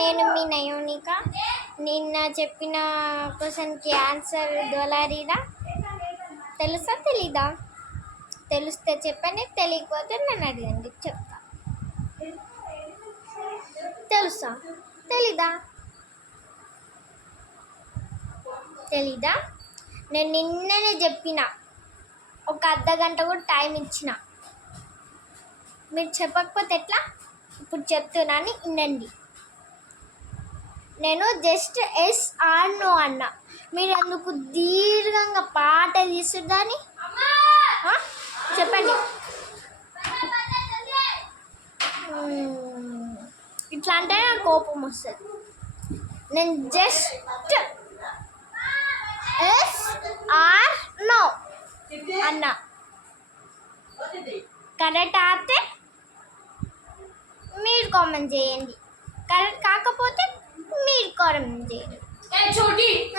నేను మీ నయోనిక. నిన్న చెప్పిన క్వశ్చన్కి ఆన్సర్ దొలారీరా. తెలుసా తెలీదా? తెలిస్తే చెప్పండి, తెలియకపోతే నన్ను అడగండి, చెప్తా. తెలుసా తెలీదా? తెలీదా? నేను నిన్ననే చెప్పిన, ఒక అర్ధగంట కూడా టైం ఇచ్చిన. మీరు చెప్పకపోతే ఎట్లా? ఇప్పుడు చెప్తున్నాను, వినండి. నేను జస్ట్ ఎస్ ఆర్ నో అన్నా, మీరు అందుకు దీర్ఘంగా పాట తీసుదని చెప్పండి. ఇట్లా అంటే నాకు కోపం వస్తుంది. నేను జస్ట్ ఎస్ ఆర్ నో అన్నా. కరెక్ట్ అయితే మీరు కామెంట్ చేయండి, కరెక్ట్ కాకపోతే మీరు కామెంట్ చేయండి.